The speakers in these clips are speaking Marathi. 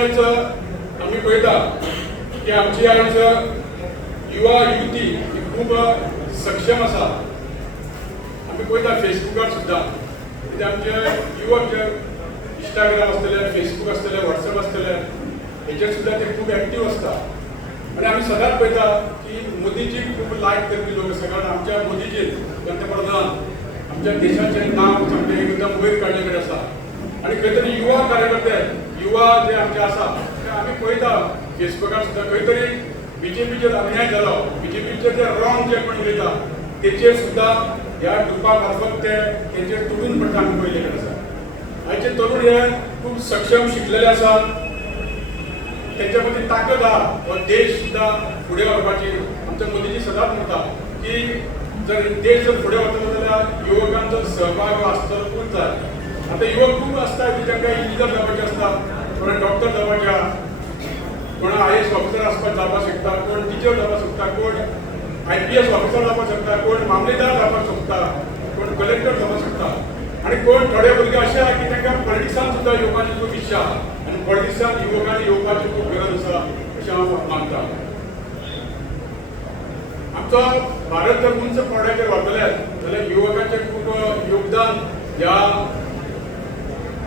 वेळेस आम्ही पळयता की आमची आज युवा युवती ही खूप सक्षम आसा. आम्ही पळयता फेसबुकार सुद्दां कित्याक आमचे युवक जे इंस्टाग्राम आसतले, फेसबुक आसतले, व्हॉट्सअप आसतले, हेचेर सुद्दां ते खूप एक्टीव आसता. आणि आम्ही सदांच पळयता की मोदीजी खूप लायक करपी लोक आसा. कारण आमच्या मोदीजी पंतप्रधान आमच्या देशाचें नांव सामकें एकदम वयर काडले कडेन आसा. आणि खंय तरी युवा कार्यकर्ते युवा जे आमचे आसा ते आमी पळयता फेसबुकार सुद्दां खंय तरी बीजेपीचेर अन्याय जालो, बीजेपीचेर जे रॉंग जे कोण उलयता तेचेर सुद्दां ह्या ग्रुपा मार्फत तेचेर तुडून पडटा आमी पळयले कडेन आसा. आयचे तरुण हे खूप सक्षम शिकलेले आसा. त्यांच्या मदीं ताकद आहा हो देश सुद्दां फुडें व्हरपाची. आमच्या मोदीजी सदांच म्हणटा की जर देश जर फुडें वतलो जाल्यार युवकांचो सहभाग आसचोच जाय. आता युवक खूप आसता की तांकां इंजिनियर जावपाचें आसता, कोणा डॉक्टर जावपाचें आहा, कोणा IAS ऑफिसर जावपाक शकता, कोण टिचर जावपाक शकता, कोण IPS ऑफिसर जावपाक शकता, कोण मामलेदार जावपाक शकता, कोण कलेक्टर जावपाक शकता. आणि कोण थोडे भुरगे अशे आहा की तांकां पॉलिटिक्सान सुद्दां येवपाची खूब इच्छा आहा आनी पॉलिटिक्सान युवकांनी येवपाची खूब गरज आसा अशें हांव मानता. आमचो भारत जर उंच पांवड्याचेर वतले जाल्यार युवकांचें खूब योगदान ह्या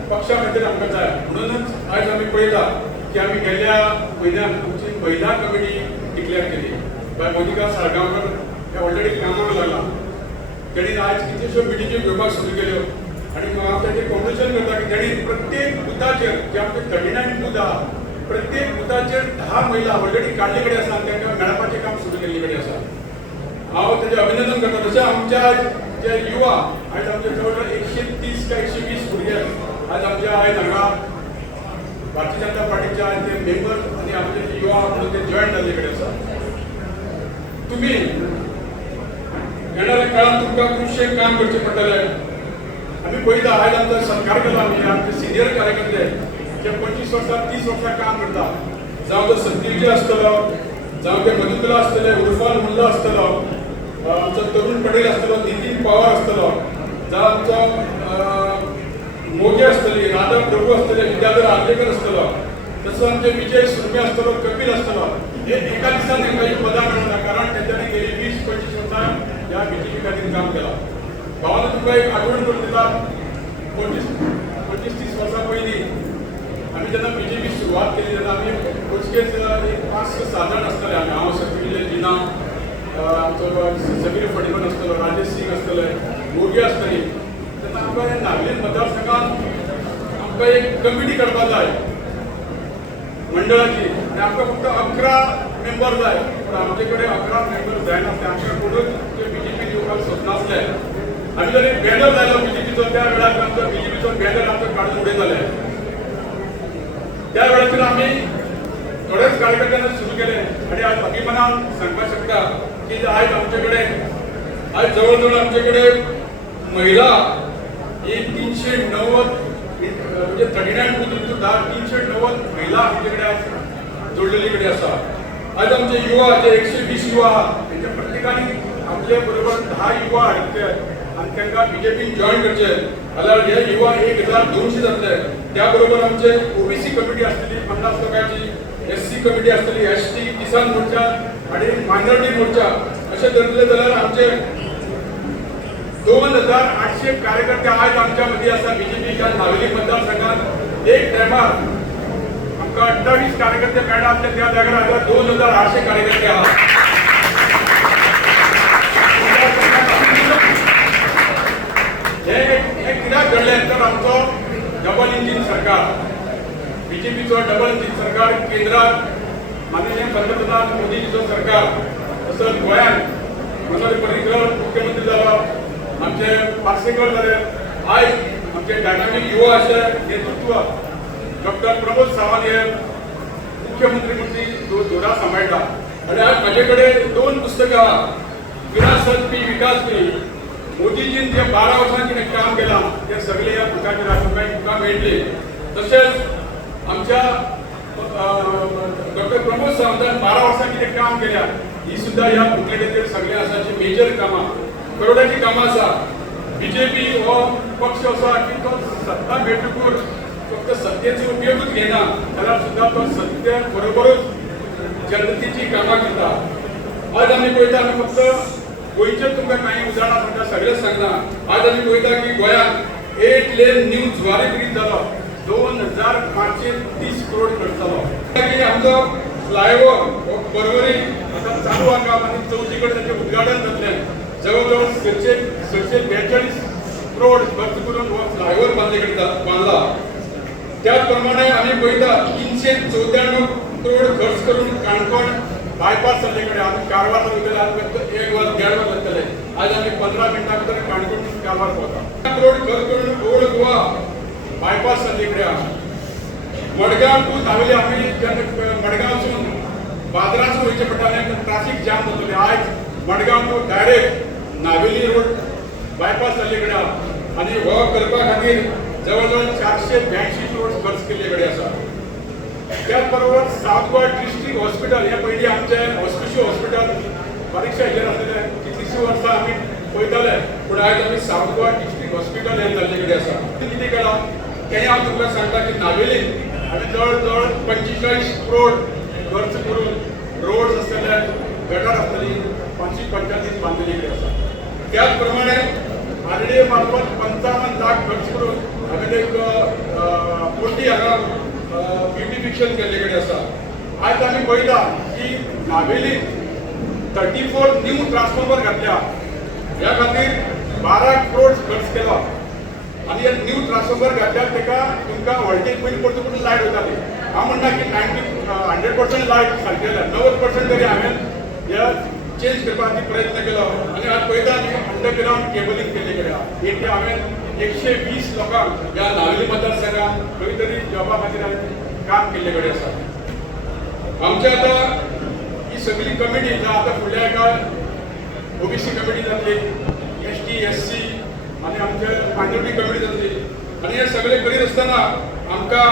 पक्षा खातीर आमकां जाय. म्हणूनच आयज आमी पळयता की आमी गेल्या म्हयन्यान आमची महिला कमिटी डिक्लेअर केली. बाय मोनिका साळगांवकर हे ऑलरेडी कामाक लागला. तेणी आयज कितल्योश्यो मिटिंग्यो घेवपाक सुरू केल्यो आणि हांव ताचें कॉंग्रेच्युलेशन करता की तेणी प्रत्येक बुथाचेर जे आमचे 39 बूथ आहा प्रत्येक बुथाचेर 10 महिला ऑलरेडी काडले कडेन आसा आनी तांकां मेळपाचें काम सुरू केल्ले कडेन आसा. हांव ताचें अभिनंदन करता. तशें आमच्या जे युवा आयज आमचे जवळ 130 काय 120 भुरगे आज आमच्या आयज हांगा भारतीय जनता पार्टीच्या ते मेंबर आनी आमचे युवा म्हणून ते जॉयन जाल्ले कडेन आसा. तुमी येणाऱ्या काळात तुमकां खुबशें काम करचें पडटलें. आमी पळयता आयज आमचो सत्कार केलो आमचे सिनियर कार्यकर्ते जे 25 वर्सां 30 वर्सां काम करता. जावं तो सतीश आसतलो, जावं ते मधुकला आसतले, उर्फान मुल्ला आसतलो, आमचो तरुण पटेल आसतलो, नितीन पवार आसतलो, जावं आमचो मोगे आसतली, राधा प्रभू आसतले, विद्याधर आर्लेकर आसतलो, तसो आमचे विजय सुर्मे आसतलो, कपिल आसतलो. हे एका दिसान तांकां ही पदां मेळना कारण तेंच्यांनी गेली 20-25 वर्सां ह्या BJP खातीर काम केलां. भावान तुमकां एक आठवण करून दिता. 25-30 वर्सां पयलीं आमी जेन्ना BJP सुरवात केली तेन्ना आमी अचकेच एक 5-6 जाण आसतले. हांव सतीश जिना, आमचो समीर फडणवीस आसतलो, राजेश सिंग आसतले, मोगी आसतली. तेन्ना आमकां नागलीन मतदारसंघात आमकां एक कमिटी करपाक जाय मंडळाची आनी आमकां फक्त 11 मेंबर जाय. पूण आमचे कडेन 11 मेंबर जायनासले. आमच्या कोणूच BJP येवपाक सोदनासले. आमी जर एक बॅनर जालो BJPचो त्या वेळार आमचो BJPचो बॅनर आमचो काडून उडयताले. त्या वेळाचेर आमी थोडेच कार्यकर्त्यांनी सुरू केले आनी आज अभिमानान सांगपाक शकता की आयज आमचे कडेन आयज जवळ जवळ आमचे कडेन महिला ही 390 म्हणजे 39 बूथ सुद्धा 390 महिला आमचे कडेन जोडलेली कडेन आसा. आज आमचे युवा जे 120 युवा त्यांच्या प्रत्येकाने आपल्या बरोबर 10 युवा हाडचे आणि तांकां BJPन जॉईन करचे जाल्यार हे युवा 1200 जातले. त्या बरोबर आमचे OBC कमिटी आसतली 50 लोकांची, SC कमिटी आसतली, ST किसान मोर्चा आणि मायनॉरिटी मोर्चा अशें धरले जाल्यार आमचे 2800 कार्यकर्ते आज आमच्या मदीं आसा. BJPच्या नावेली मतदारसंघात एक टायमार आमकां 28 कार्यकर्ते मेळ्ळा. त्या जाग्यार हांगा 2800 कार्यकर्ते आहात. हे कित्याक घडलें तर आमचो डबल इंजिन सरकार BJPचो डबल इंजिन सरकार केंद्रात माननीय पंतप्रधान मोदीजीचो सरकार तसोच गोंयांत मनोहर पर्रीकर मुख्यमंत्री जालो, आमचे पार्सेकर जाले. आयज आमचे डायनामीक युवा अशे नेतृत्व डॉक्टर प्रमोद सावंत हे मुख्यमंत्री म्हणून धोरा सांबाळटा. आनी आज म्हाजे कडेन 2 पुस्तकां आहा. विरासत पी विकास पी मोदीजीन जे 12 वर्सां कितें काम केलां ते सगळे ह्या बुकाचेर तुमकां मेळटले. तशेंच आमच्या डॉक्टर प्रमोद सावंतान 12 वर्सां कितें काम केल्या ही सुद्दां ह्या बुकलेटीचेर सगळे आसा. जी मेजर कामां करोडाची कामां आसा. BJP हो पक्ष असो की तो सत्ता मेळटकूच फक्त सत्तेचा उपयोगच घेना जाल्यार सुद्दां तो सत्य बरोबरच जनतेची कामां करता. आज आमी पळयता आमी फक्त गोंयचेच तुमकां कांय उदाहरणां सांगता, सगळेच सांगना. आज आमी पळयता की गोंयांत 8 लेन न्यू जुवारी ब्रिज जालो, 2530 करोड खर्च जालो. की आमचो फ्लायओव्हर हो परवरी आतां चालू आहा काम आनी 4थी कडेन ताचें उद्घाटन जातलें. जवळ जवळ 742 करोड खर्च करून हो फ्लायओव्हर बांदला. त्याच प्रमाणे आमी पळयता 394 करोड खर्च करून काणकोण बायपास जाल्ले कडेन आमी कारवार वयतले फक्त 1 वर 1.5 वर लागतले. आज आमी 15 मिनटां भितर काणकोण कारवार पावता. करोड खर्च करून ओल्ड गोवा बायपास जाल्ले कडेन आहा. मडगांव टू नावेली आमी जेन्ना मडगांवसून बाजारासून वयचें पडटालें ट्राफीक जाम जातलें. आयज Madgaon to direct Navelim road bypass जाल्ले कडेन आहा आनी हो करपा खातीर जवळ जवळ 482 करोड खर्च केल्ले कडेन आसा. त्याच बरोबर सावथ गोवा डिस्ट्रिक्ट हॉस्पिटल हे पयलीं आमचें हॉस्पिशो हॉस्पिटल बारीकशें हेजेर आसलेलें, कितलींशीं वर्सां आमी पळयताले, पूण आयज आमी सावथ गोवा डिस्ट्रिक्ट हॉस्पिटल हे जाल्ले कडेन आसा. कितें केलां तें हांव तुमकां सांगता की नावेलीन आमी जवळ जवळ 45 करोड खर्च करून रोड्स आसतले, गटार आसतली 545 बांदलेली कडेन आसा. त्याच प्रमाणे आरडीए मार्फत 55 लाख खर्च करून आमी एक पोटी हांगा ब्युटिफिकेशन केल्ले कडेन आसा. आज आमी पळयता की नावेलीन 34 न्यू ट्रान्सफॉर्मर घातल्या. ह्या खातीर 12 करोड खर्च केलो आनी हे न्यू ट्रान्सफॉर्मर घातल्यार तेका तुमकां व्हॉल्टेज पयलीं परतून लायट वताली. हांव म्हणना की 100% लायट सारकी जाल्या, 90% तरी हांवें ह्या चेंज करपाक प्रयत्न केलो. आनी आज पळयता आमी अंडरग्रावंड केबलींग केल्ले कडेन आहा. एक हांवें 120 लोकांक ह्या नावेली मतदारसंघात खंय तरी जॉबा खातीर काम केल्ले कडेन आसा. आमचे आतां ही सगळी कमिटी आतां फुडल्या एका ओबीसी कमिटी जातली, ST SC आनी आमचे मायनॉरिटी कमिटी जातली. आनी हे सगळे करीत आसतना आमकां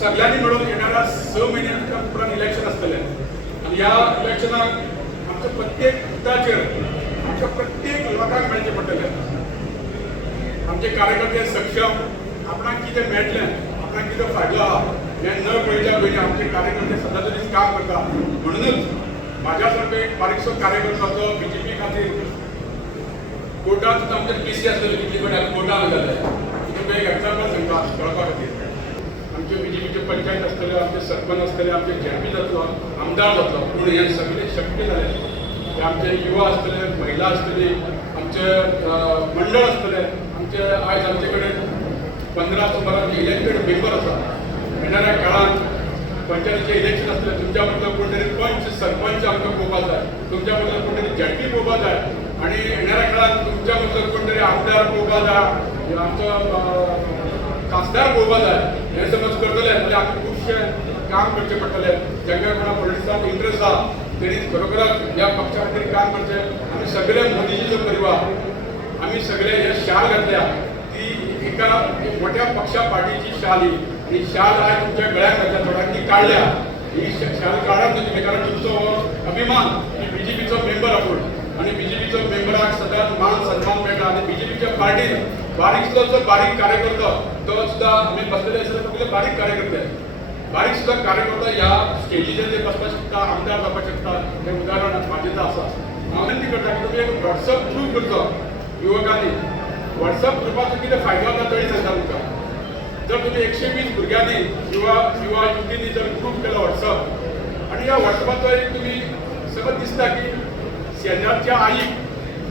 सगळ्यांनी मेळून येणाऱ्या 6 म्हयन्यांच्या उपरांत इलेक्शन आसतलें आनी ह्या इलेक्शनाक आमच्या प्रत्येक बुथाचेर आमच्या प्रत्येक लोकांक मेळचें पडटलें. आमचे कार्यकर्ते सक्षम, आपणाक कितें मेळटलें, आपणाक कितें फायदो आहा हें न पळयच्या पयलीं आमचे कार्यकर्ते सदांच दीस काम करता. म्हणूनच म्हाज्या सारको एक बारीकसो कार्यकर्तो जो BJP खातीर कोर्टांत सुद्दां आमचे PC आसलेले, कितले कडेन आमी कोर्टांत वयताले. तुका एक एग्जाम्पल सांगता कळपा खातीर. आमचे BJPचे पंचायत आसतले, आमचे सरपंच आसतले, आमचे JP जातलो, आमदार जातलो, पूण हें सगळें शक्य जालें की आमचे युवा आसतले, महिला आसतली, आमचे मंडळ आसतले, आमचे आयज आमचे कडेन 15 इलेक्टेड मेंबर आसा. येणाऱ्या काळात पंचायतीचे इलेक्शन आसतलें, तुमच्या मदलो कोण तरी पंच सरपंच आमकां पळोवपाक जाय, तुमच्या मदलो कोण तरी JP पळोवपाक जाय आनी येणाऱ्या काळात तुमच्या मदलो कोण तरी आमदार पळोवपाक जाय, आमचो खासदार पळोवपाक जाय. हें समज करतले जाल्यार आमकां खुबशें काम करचें पडटलें. जांकां कोणा पॉलिटिक्सांत इंट्रस्ट आहा तेणी खरोखरच ह्या पक्षा खातीर काम करचें. आमी सगळे मोदीजीचो परिवार, आमी सगळे हे शाल घातल्या ती एका मोठ्या पक्षा पार्टीची शाल ही. ही शाल आयज तुमच्या गळ्यात घातल्या, थोड्यांनी काडल्या. ही शाल काडात तुमी, कारण तुमचो हो अभिमान की BJPचो मेंबर आपूण आनी BJPचो मेंबराक सदांच मान सन्मान मेळटा. आनी BJPच्या पार्टीन बारीकसो जो बारीक कार्यकर्तो तो सुद्दां आमी बसलेले आसले सगळे बारीक कार्यकर्ते, बारीक सुद्दां कार्यकर्तो ह्या स्टेजीचेर जे बसपाक शकता, आमदार जावपाक शकता, हें उदाहरण म्हाजें आसा. हांव विनंती करता की तुमी एक WhatsApp ग्रूप करचो युवकांनी. WhatsApp ग्रुपाचो कितें फायदो जाता तरी सांगता तुमकां. जर तुमी 120 भुरग्यांनी युवा युवतींनी जर ग्रूप केलो WhatsApp आनी ह्या WhatsApपाचो एक तुमी समज दिसता की शेजारच्या आईक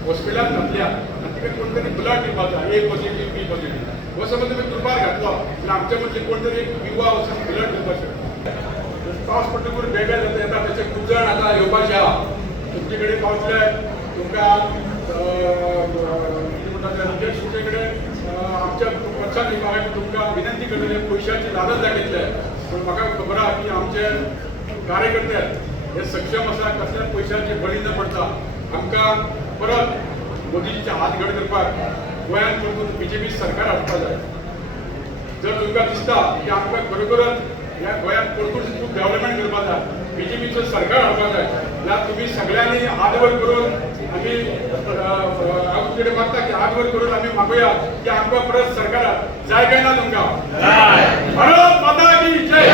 हॉस्पिटलांत घातल्या आनी तिका कोण तरी ब्लड दिवपाक जाय, A पॉझिटिव्ह B पॉझिटिव्ह, हो समज तुमी ग्रुपार घातलो जाल्यार आमच्या मदले कोण तरी एक युवा वचून ब्लड दिवपाक शकता. पावस पडटकूच बेगीन जाता येता तशें खूब जाण आतां येवपाचे आहा. तुमचे कडेन पावतले तुमकां तुमचे कडेन आमच्या पक्षान विभागाक तुमकां विनंती करतले पयशांची लालच दाखयतले. पूण म्हाका खबर आहा की आमचे कार्यकर्ते हे सक्षम आसा, कसल्याच पयशांची बळी न पडटा. आमकां परत मोदीजीचे हात घड करपाक गोंयांत परतून BJP सरकार हाडपाक जाय. जर तुमकां दिसता की आमकां खरोखरच ह्या गोंयांत परतून खूब डेव्हलपमेंट करपाक जाय, बीजेपीचं सरकार हातात आहे ना, तुम्ही सगळ्यांनी हात वर करून आम्ही तुमच्याकडे मागता की हात वर करून आम्ही मागूया की आमका परत सरकार जाय काय ना तुमका भारत माता की जय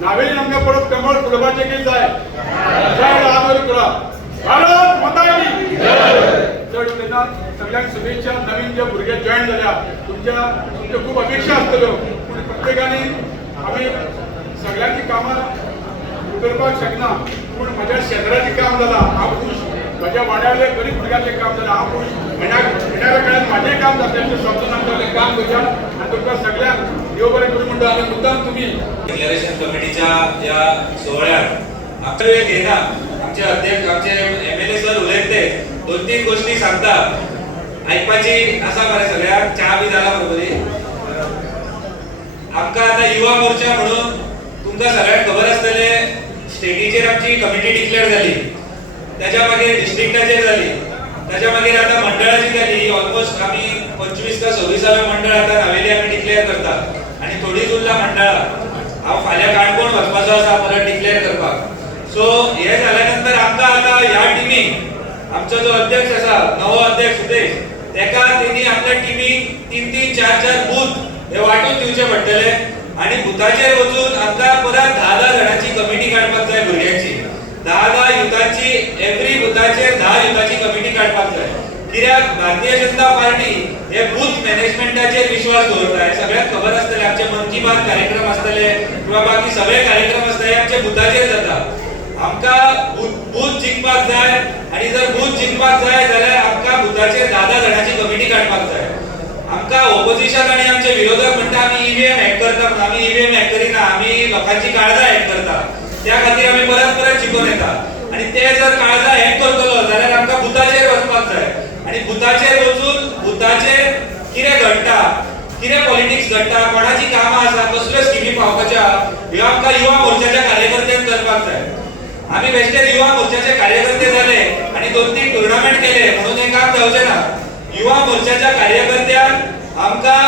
नावेली आमका परत कमळ फुलबाचे की जाय जय हात वर करा भारत माता की चढ त्यांना सगळ्यांक शुभेच्छा. नवीन जे भुरगे जॉईन झाल्या तुमच्या खूप अपेक्षा असतल्यो पण प्रत्येकाने आम्ही सगळ्यांची कामां करपाक शकना पूण म्हज्या शेजाऱ्याचें काम जालां हांव खूश, म्हज्या वाड्यावल्या गरीब भुरग्यांचें काम जालां हांव खूश, येणाऱ्या काळात म्हाजें काम जातलें अशें समजून आमचें काम करया आनी तुमकां सगळ्यांक देव बरें करूं म्हणटा. आनी मुद्दाम तुमी डिक्लेरेशन कमिटीच्या या सोहळ्यात आपले वेळ घेना आमचे अध्यक्ष आमचे एमएलए सर उलयते 2-3 गोष्टी सांगता ऐकपाची आसा मरे सगळ्यांक. चहा बी जाला बरोबरी. आमकां आता युवा मोर्चा म्हणून तुमकां सगळ्यांक खबर आसतले स्टेटीचेर आमची कमिटी डिक्लेअर झाली, त्याच्या मागीर डिस्ट्रिक्टाचेर झाली, त्याच्या मागीर आता मंडळाची झाली. ऑलमोस्ट आम्ही 25 का 26 मंडळ आता नावेली आम्ही डिक्लेअर करतात आणि थोडीच उरला मंडळा. हांव फाल्यां काणकोण वचपाचो आसा परत डिक्लेअर करपाक. सो हे जाल्यानंतर आमकां आता ह्या टिमीक आमचो जो अध्यक्ष आसा नवो अध्यक्ष सुदेश तेका तेणी आपल्या टिमीक 3-3, 4-4 बूथ हे वाटून दिवचे पडटले आणि बुथाचेर वचून आमकां परत 10-10 जणांची कमिटी काडपाक जाय भुरग्यांची. 10-10 युथांची एव्हरी बुथाचेर 10 युथांची कमिटी काडपाक जाय. कित्याक भारतीय जनता पार्टी हे बूथ मॅनेजमेंटाचेर विश्वास दवरता. हे सगळ्यांक खबर आसतले. आमचे मन की बात कार्यक्रम आसतले किंवा बाकी सगळे कार्यक्रम आसतले आमचे बुथाचेर जाता. आमकां बूथ जिंकपाक जाय आणि जर बूथ जिंकपाक जाय जाल्यार आमकां बुथाचेर 10-10 जणांची कमिटी काडपाक जाय. आमकां ऑपोजिशन आणि आमचे विरोधक म्हणटा आम्ही ईव्हीएम हॅक करता म्हणून. आम्ही ईव्हीएम हॅक करिना, आम्ही लोकांची काळजां हॅक करता. त्या खातीर आम्ही परत परत शिकून येता आणि ते जर काळजां हॅक करतलो जाल्यार आमकां बुथाचेर वचपाक जाय आणि बुथाचेर वचून बुथाचेर कितें घडटा, कितें पॉलिटिक्स घडटा, कोणाची कामां आसा, कसल्यो स्किमी पावपाच्या ह्यो आमकां युवा मोर्चाच्या कार्यकर्त्यांक करपाक जाय. आम्ही बेश्टेच युवा मोर्चाचे कार्यकर्ते झाले आणि 2-3 टुर्नामेंट केले म्हणून हे काम जावचे ना. युवा मोर्चाच्या कार्यकर्त्यांक आमकां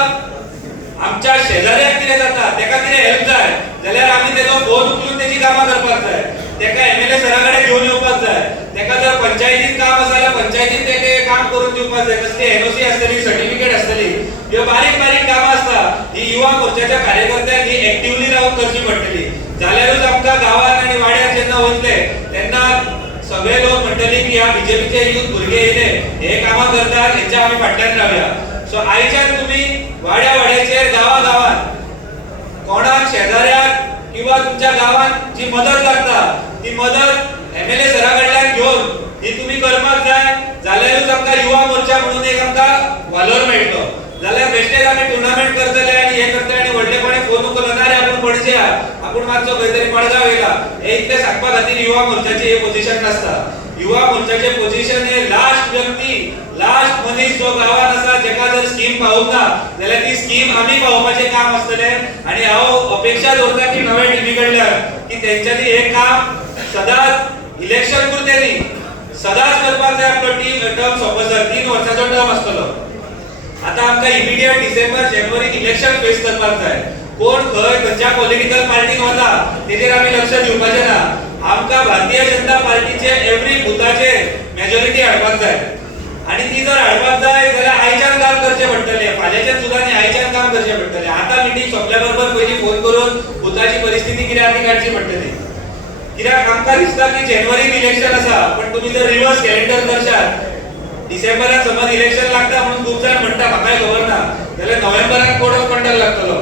आमच्या शेजाऱ्याक कितें जाता तेका कितें हेल्प जाय जाल्यार आमी तेजो फोन उखलून तेजी कामां करपाक जाय. तेका एमएलए सरा कडेन घेवन येवपाक जाय. तेका जर पंचायतीन काम आसा जाल्यार पंचायतीन तेका काम करून दिवपाक जाय. कसली एनओसी आसतली, सर्टिफिकेट आसतली, ह्यो बारीक बारीक कामां आसता ही युवा मोर्चाच्या कार्यकर्त्यांनी एक्टिवली रावन करची पडटली. जाल्यारूच आमकां गांवांत आनी वाड्यार जेन्ना वतले तेन्ना सगळे लोक म्हणटले की ह्या बीजेपीचे युथ भुरगे येयले हे कामां करतात हेंच्या आमी फाटल्यान रावया. सो आयच्यान तुमी वाड्या वाड्याचेर गांवांत कोणाक शेजाऱ्याक किंवा तुमच्या गांवांत जी मदत लागता ती मदत एमएलए सरा कडल्यान घेवन ही तुमी करपाक जाय. जाल्यारूच आमकां युवा मोर्चा म्हणून एक आमकां वालोर मेळटलो. जाल्यार बेश्टेच आमी टुर्नामेंट करतले आनी हे करतले आनी व्हडलेपणे फोन उखलना रे आपूण पणजे आपूण मातसो खंय तरी मडगांव येयला हे इतले सांगपा खातीर युवा मोर्चाचे हे पोझिशन नासता. युवा मोर्चाचे पोझिशन हे लास्ट व्यक्ती, लास्ट मनीस जो गांवांत आसा जेका जर स्कीम पावूंक ना जाल्यार ती स्कीम आमी पावोवपाचें काम आसतलें आणि हांव अपेक्षा दवरता की नव्या टिमी कडल्यान की तेंच्यांनी हे काम सदांच इलेक्शन पुरतें न्ही सदांच करपाक जाय. आपलो टर्म सोंपसर 3 वर्साचो टर्म आसतलो. आता आमकां इमिडिएट डिसेंबर जानेवारी इलेक्शन फेस करपाक जाय. कोण खंय खंयच्या पॉलिटिकल पार्टीक वता तेजेर आमी लक्ष दिवपाचें ना. आमकां भारतीय जनता पार्टीचे एव्हरी बुथाचेर मेजॉरिटी हाडपाक जाय आणि ती जर हाडपाक जाय जाल्यार आयच्यान काम करचें पडटलें. फाल्यांच्यान सुद्दां न्ही आयच्यान काम करचें पडटलें. आतां मिटींग सोंपल्या बरोबर पयलीं फोन करून बुथाची परिस्थिती कितें आहा ती काडची पडटली. कित्याक आमकां दिसता की जानेवारीन इलेक्शन आसा पण तुमी जर रिवर्स कॅलेंडर दर्शात डिसेंबरात समज इलेक्शन लागता म्हणून खूप जाण म्हणटा म्हाकाय खबर ना जाल्यार नोव्हेंबरात कोड ऑफ कंडक्ट लागतलो,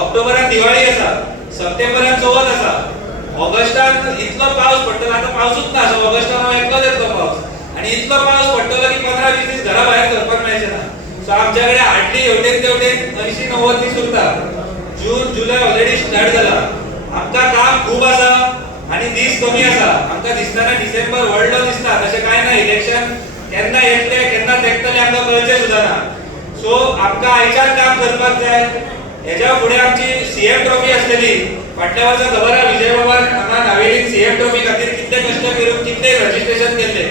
ऑक्टोबरात दिवाळी आसा, सप्टेंबरात चवथ आसा, ऑगस्टात इतलो पावस पडटलो. आता पावसूच ना सो ऑगस्टात हांव एकलोच येतलो पावस आणि इतलो पावस पडटलो की 15-20 दीस घरा भायर सरपाक मेळचें ना. सो आमच्या कडेन हार्डली हेवटेन तेवटेन 80-90 दीस उरता. जून जुलय ऑलरेडी स्टार्ट जाला. आमकां काम खूब आसा आणि दीस कमी आसा. आमकां दिसताना डिसेंबर व्हडलो दिसता तशें कांय ना. इलेक्शन केन्ना येतले केन्ना तेंकतले आमकां कळचें सुद्दां ना. सो आमकां आयच्यान काम करपाक जाय. हेच्या फुडें आमची सीएम ट्रॉफी आसतली. फाटल्या वर्सा खबर आहा विजय बाबान हांगा नावेलीन सीएम ट्रॉफी खातीर कितले कश्ट करून कितले रजिस्ट्रेशन केल्ले.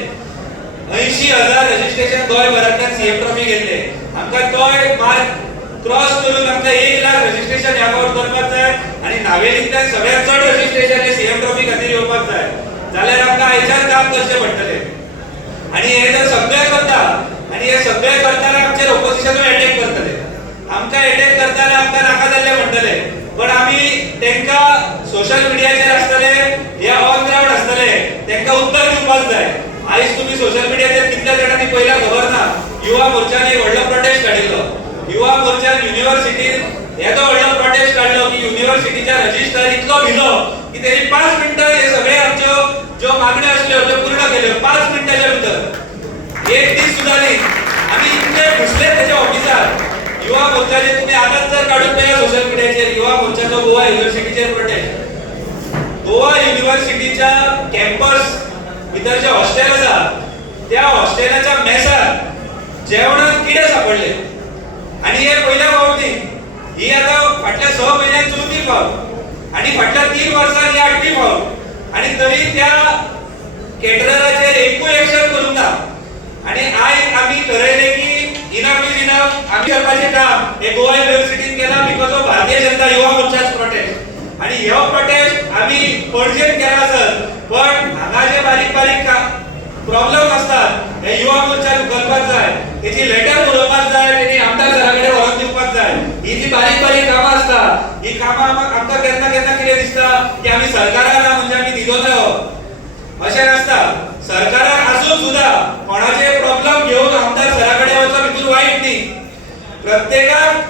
80,000 रजिस्ट्रेशन गोंयभरांतल्यान सीएम ट्रॉफी केल्ले. आमकां तोय मार्क क्रॉस करून आमकां 1 लाख रजिस्ट्रेशन ह्या फावट करपाक जाय आणि नावेलींतल्यान सगळ्यात चड रजिस्ट्रेशन हे सीएम ट्रॉफी खातीर येवपाक जाय जाल्यार आमकां आयच्यान काम करचें पडटलें आणि हे जर सगळे करता आणि हे सगळे करताना आमचेर ऑपोजिशनूय अटॅक करतले आमकां अटॅक करताना आमकां नाका जाल्ले म्हणटले पण आमी तांकां सोशल मिडियाचेर आसतले या ऑन ग्राउंड आसतले तांकां उत्तर दिवपाक जाय आयज तुम्ही सोशल मिडियाचेर कितल्या जाणांनी पयला खबर ना युवा मोर्चान एक व्हडलो प्रोटेस्ट काडिल्लो युवा मोर्चान युनिव्हर्सिटीन येदो व्हडलो प्रोटेस्ट काडलो की युनिव्हर्सिटीच्या रजिस्टर इतलो भिलो की तेणी 5 मिनिटां हे सगळे आमच्यो ज्यो मागण्यो आसल्यो त्यो पूर्ण केल्यो 5 मिनिटांच्या भितर एक दीस सुद्दां न्ही आमी इतले घुसले तेच्या ऑफिसार युवा मोर्चाचे तुम्ही आताच जर काढून पळया सोशल मिडियाचेर युवा मोर्चाचो गोवा युनिव्हर्सिटीचेर प्रोटेस्ट गोवा युनिव्हर्सिटीच्या कॅम्पस भितर जे हॉस्टेल आसा त्या हॉस्टेलाच्या मेसार जेवणात किडे सापडले आणि हे पहिल्या फावटी ही आता फाटल्या 6 महिन्यात चवथी फावट आणि फाटल्या 3 वर्सांत ही 8वी फावट आणि तरी त्या केटरराचेर एकूय एक्शन करूंक ना आणि आयज आमी ठरयले की इनफ इज इनफ आमी करपाचें काम हे गोवा युनिव्हर्सिटीन केला because of Bharatiya Janata Yuva मोर्चाच prostate आणि ह्यो प्रोटेस्ट आमी पणजेन केला सर पण हांगा जे बारीक बारीक प्रॉब्लेम असतात हे युवा मोर्चान करपाक जाय तेची लेटर बरोवपाक जाय तेणी आमदार सराकडे व्हरून दिवपाक जाय ही जी बारीक बारीक कामां आसता ही कामां आमकां केन्ना केन्ना कितें दिसता की आमी सरकाराक ना म्हणजे आमी दिलो ना अशें नासता सरकाराक आसून सुद्धा कोणाचे प्रॉब्लेम घेवन आमदार सराकडे वचप हितून वाईट न्ही प्रत्येकाक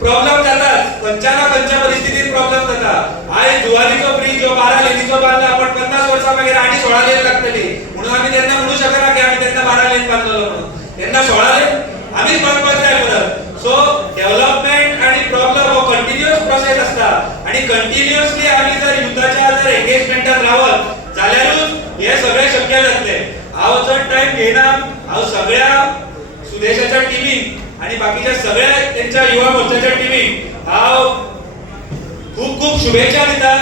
प्रॉब्लेम जातात खंयच्या ना खंयच्या परिस्थितीत प्रॉब्लेम जाता आयज जुवारीचो ब्रिज जो 12 लेनीचो बांदला पण 50 वर्सां मागीर आनी 16 लेन लागतली म्हणून आमी तेन्ना म्हणू शकना की आमी तेन्ना 12 लेन बांदलो म्हणून तेन्ना 16 लेन आमीच बांदपाक जाय परत सो डेव्हलपमेंट आणि प्रॉब्लेम हो कंटिन्युअस प्रोसेस आसता आणि कंटिन्युअसली आमी जर युद्धाच्या जर एंगेजमेंटात रावत जाल्यारूच हे सगळे शक्य जातले हांव चड टाइम घेयना हांव सगळ्या सुदेशाच्या टीमीक आणि बाकीच्या सगळ्या त्यांच्या युवा मोर्चाच्या टीमीक हांव खूप खूप शुभेच्छा दिता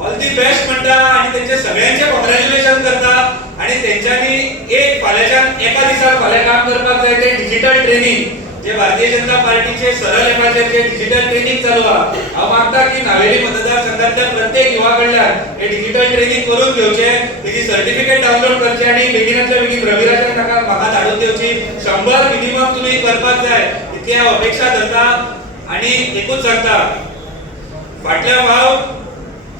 ऑल दी बेस्ट म्हणटा आणि त्यांचे सगळ्यांचे कॉंग्रॅच्युलेशन करता आणि त्यांच्यानी एक फाल्याच्यान एका दिसाक फाल्यां काम करपाक जाय ते डिजिटल ट्रेनिंग जे भारतीय जनता पार्टीचे सरळ एपाचेर जे डिजिटल ट्रेनिंग चालू आहा हांव मागता की नावेली मतदारसंघातल्या प्रत्येक युवा कडल्यान हे डिजिटल ट्रेनिंग करून घेवचे तेजी सर्टिफिकेट डाउनलोड करचे आणि बेगिनातल्या बेगीन रविराजन ताका म्हाका धाडून दिवची 100 मिनिमम तुम्ही करपाक जाय इतली हांव अपेक्षा धरता आणि एकूच सांगता फाटल्या फावट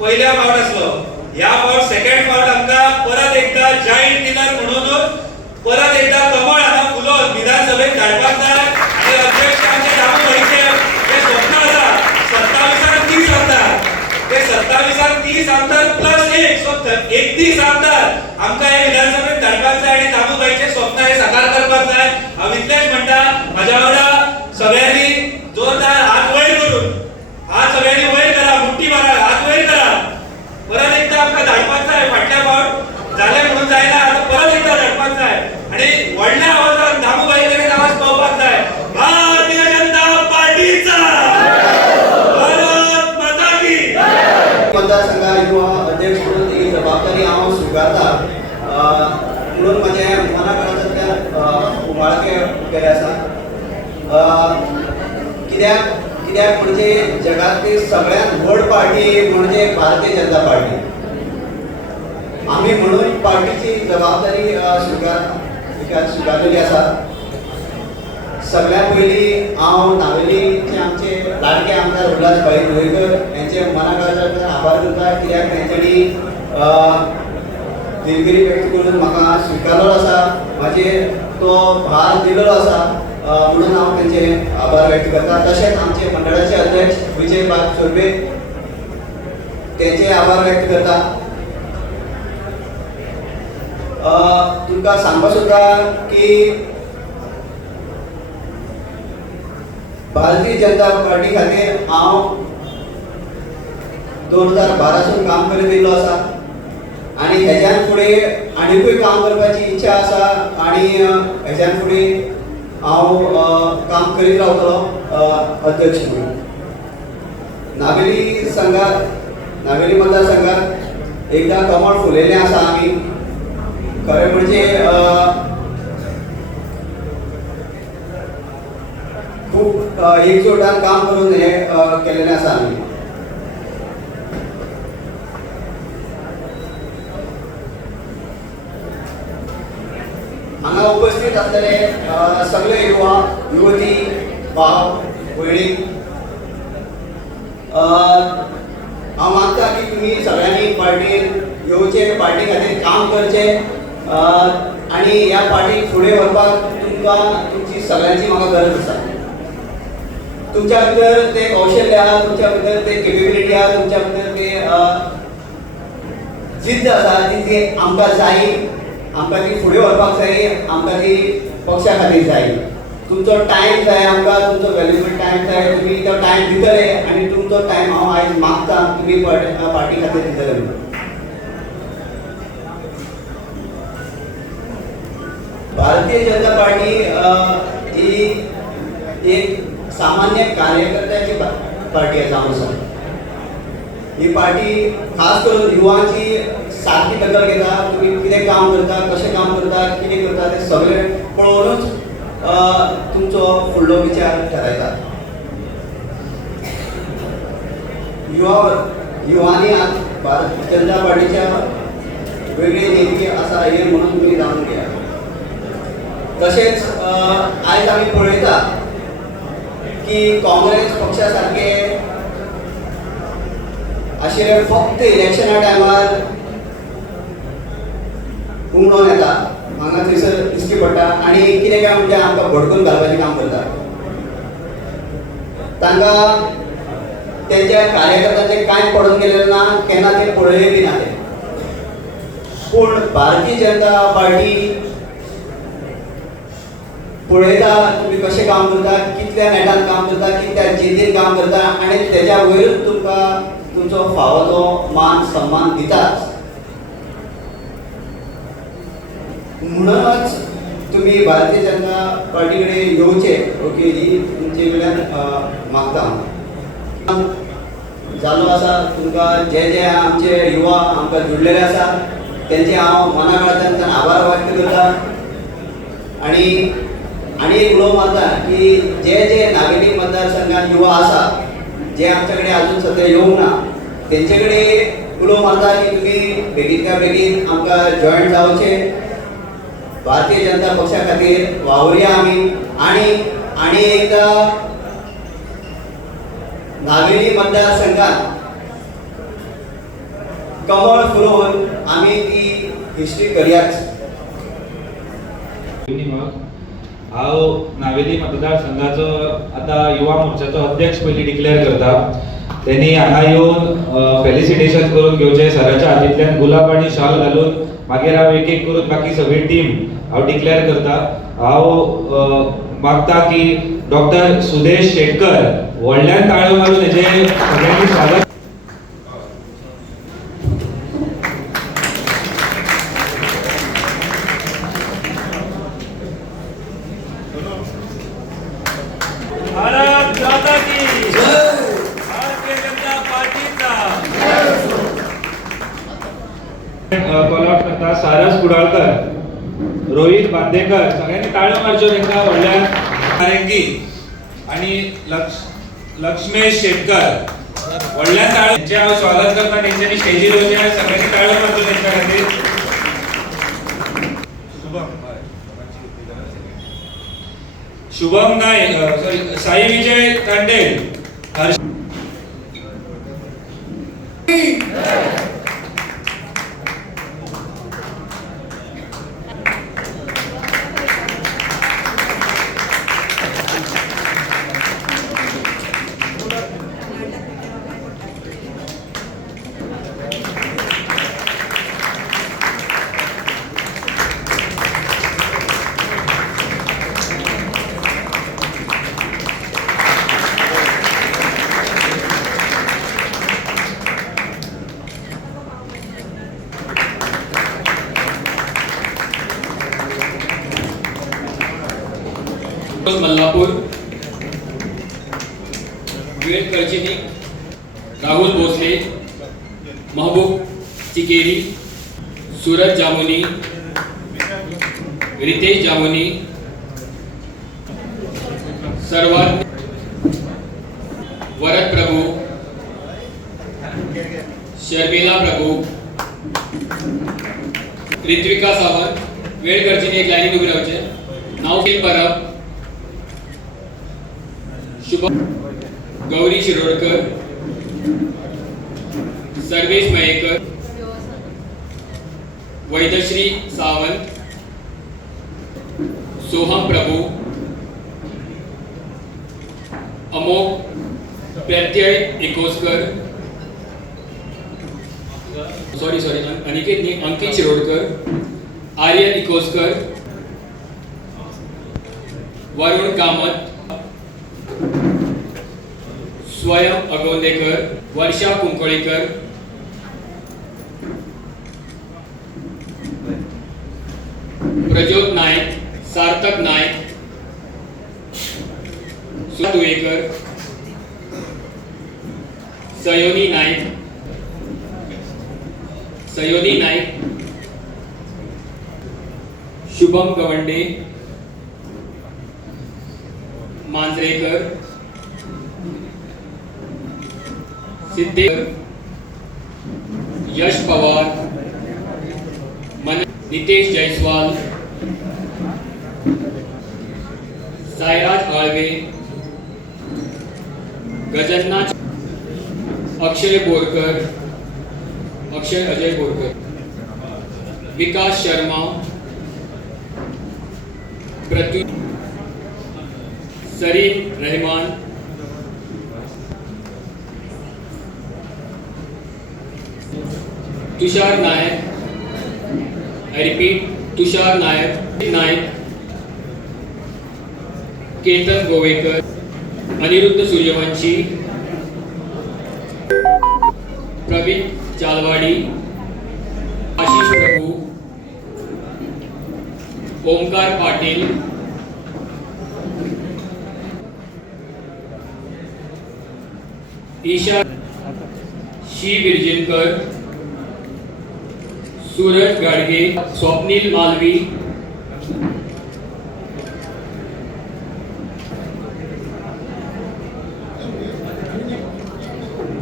पहिल्या फावट आसलो ह्या फावट सेकंड फावट आमकां परत एकदा जॉइंट डिनर म्हणून परत एकदा कमळ हांगा फुलोवन विधानसभेत धाडपाक जाय आणि अध्यक्ष आमचे दामू भडके हे स्वप्न आसा 27 30 आमदार ते 27 30 आमदार प्लस 1 सो 31 आमदार आमकां हे विधानसभेत धाडपाक जाय आणि दामू भाईचे स्वप्न हे साकार करपाक जाय हांव इतलेंच म्हणटा म्हाज्या वांगडा सगळ्यांनी जोरदार हात वयर करून हात सगळ्यांनी वयर करा मुठ्ठी मारा हात वयर करा परत एकदा आमकां धाडपाक जाय फाटल्या फावट जालें म्हणून जायना आतां परत एकदा धाडपाक जाय आणि व्हडल्या आवाजान दामूबाई कडेन आवाज पावपाक जाय भारतीय जनता पार्टीचा भारत माता की मतदारसंघा युवा अध्यक्ष म्हणून ही जबाबदारी हांव स्विकारता म्हणून म्हजे मना कळटांतल्यान उमाळके केले आसा कित्याक म्हणजे जगातली सगळ्यात व्हड पार्टी म्हणजे भारतीय जनता पार्टी आम्ही म्हणून पार्टीची जबाबदारी स्वीकारलेली आसा सगळ्यात पयलीं हांव नावेलीचे आमचे लाडके आमदार उल्हास भाई गोयकर यांचे मनाकडच्यान आभार करता कित्याक तेंच्यांनी दिलगिरी व्यक्त करून म्हाका स्विकारलो आसा म्हाजे तो भार दिलेलो आसा म्हणून हांव तेंचे आभार व्यक्त करता तशेंच आमचे मंडळाचे अध्यक्ष विजय बाब चोरबे तेंचे आभार व्यक्त करता तुमकां सांगपाक सोदता की भारतीय जनता पार्टी खातीर हांव 2012 सावन काम करीत येयल्लो आसा आनी हेज्यान फुडें आनीकूय काम करपाची इच्छा आसा आनी हेज्यान फुडें हांव काम करीत रावतलो अध्यक्ष म्हणून नावेली संघात नावेली मतदारसंघात एकदा कमळ फुलयल्लें आसा आमी खरें म्हणजे खूब एकजुटान काम करून हे केलेलें आसा आमी हांगा उपस्थित असलेले सगळे युवा युवती भाव भयणी हांव मागता की तुम्ही सगळ्यांनी पार्टीन येवचे, पार्टी खातीर काम करचे आणि ह्या पार्टीक फुडें व्हरपाक तुमची सगळ्यांची म्हाका गरज आसा. तुमच्या भितर ते कौशल्य आहा, तुमच्या भितर ते केपेबिलिटी आहा, तुमच्या भितर ते जिद्द आसा ती आमकां जाय, आमकां ती फुडें व्हरपाक जाय, आमकां ती पक्षा खातीर जाय. तुमचो टायम जाय आमकां, तुमचो वॅल्युएबल टायम जाय, तुमी तो टायम दितले आनी तुमचो टायम हांव आयज मागता तुमी पार्टी खातीर दितले म्हणून. भारतीय जनता पार्टी ही एक सामान्य कार्यकर्त्याची पार्टी आसा आमचो. ही पार्टी खास करून युवांची सारकी दखल घेता. तुम्ही कितें काम करता, कशें काम करता, कितें करता ते सगळें पळोवनूच तुमचो फुडलो विचार ठरयता. युवांनी भारतीय जनता पार्टीच्या वेगळी नेमकी आसा हे म्हणून तुमी जाणून घेया. तशेंच आयज आमी पळयता की काँग्रेस पक्षा सारके आशिल्ले फक्त इलेक्शना टायमार उमळून येता, हांगा थंयसर दिश्टी पडटा आनी कितें काय म्हणजे आमकां भडकून घालपाचें काम करता. तांकां तेंच्या कार्यकर्त्यांचें कांय पडून गेलेलें ना, केन्ना ते पळयलें बी ना ते. पूण भारतीय जनता पार्टी पळयता तुमी कशें काम करता, कितल्या नेटान काम करता, कितल्या जिद्दीन काम करता आनी तेज्या वयरूच तुमकां तुमचो फावो तो मान सन्मान दिताच. म्हणूनच तुम्ही भारतीय जनता पार्टी कडेन येवचे ओके ही तुमचे कडल्यान मागता. जालो आसा तुमकां जे आमचे युवा आमकां जुडलेले आसा तेंचे हांव मना कळ्ळ्यान आभार व्यक्त करता. आनी एक उलो मारता की जे नागरिक मतदारसंघात युवा आसा जे आमचे कडेन अजून सध्या येवंक ना तेंचे कडेन उलो मारता की तुमी बेगींतल्या बेगीन आमकां जॉयन जावचे, भारतीय जनता पक्षा खातीर वावुरया आमी आनी एकदा नागरी मतदारसंघात कमळ फुलोवन आमी ती हिस्ट्री करयाच. हांव नावेली मतदारसंघाचो आता युवा मोर्चाचो अध्यक्ष पयली डिक्लेअर करता. त्यांनी हांगा येवन फेलिसिटेशन करून घेवचे, सराच्या हातींतल्यान गुलाब आनी शॉल घालून मागीर हांव एक एक करून बाकी सगळी टीम हांव डिक्लेअर करता. हांव मागता की डॉक्टर सुदेश शेटकर व्हडल्यान ताळयो मारून हेजे सगळ्यांनी स्वागत. भारत माता की जय. भारतीय जनता पार्टीचा कॉल आउट करता सारस कुडाळकर, रोहित बांदेकर, सगळ्यांनी ताळ्यो मारच्यो तांकां व्हडल्यान. नारंगी आणि लक्ष्मेश शेटकर व्हडल्यान ताळ्यो. तेंचे हांव स्वागत करता. तेंच्यांनी स्टेजीर येवचें आनी सगळ्यांनी ताळ्यो मारच्यो तेंच्या खातीर. शुभम नायक सॉरी साई विजय तांडेल, मल्लापूर, विवेक करचिनी, राहुल भोसले, महबूब चिकेरी, सूरज जामुनी, रितेश जामुनी, सरवन, वरद प्रभु, शर्मिला प्रभु, ऋत्विका सावंत, वेळ करचीनी एक लाईनीत उभी राहचे. नाव परब, शुभम गौरी शिरोडकर, सर्वेश मयेकर, वैदश्री सावंत, सोहम प्रभू, अमोक प्रत्यय एकोसकर, अनिकेत अंकित शिरोडकर, आर्यन इकोसकर, वरुण कामत, स्वयं अगोंदेकर, वर्षा कुंकोळेकर, प्रज्योत नाईक, सार्थक नाईक, सुतुएकर, सयोनी नाईक, शुभम गवंडे, मांजरेकर, सिद्धेकर, यश पवार, नितेश जयस्वाल, सायराज आळवे, गजन्नाथ, अक्षय अजय बोरकर, विकास शर्मा, प्रत्युत, सरीन रहमान, तुषार नायक, I repeat, तुषार नायक, केतन गोवेकर, अनिरुद्ध सूर्यवंशी, प्रवीण चालवाडी, आशिष प्रभू, ओमकार पाटील, ईशा शी विरजिनकर, सूरज गाडगे, स्वप्नील मालवी,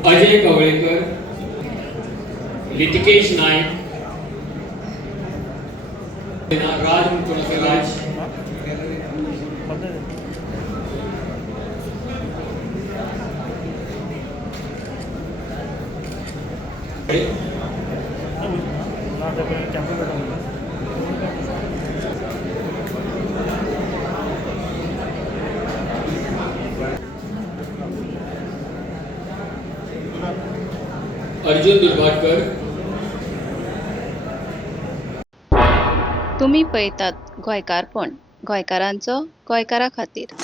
अजय कवळेकर, लितिकेश नाईक, राज मुकुंदराज, अर्जुन दुर्भाटकर. तुम्ही पळयतात गोंयकारपण, गोंयकारांचो गोंयकारा खातीर.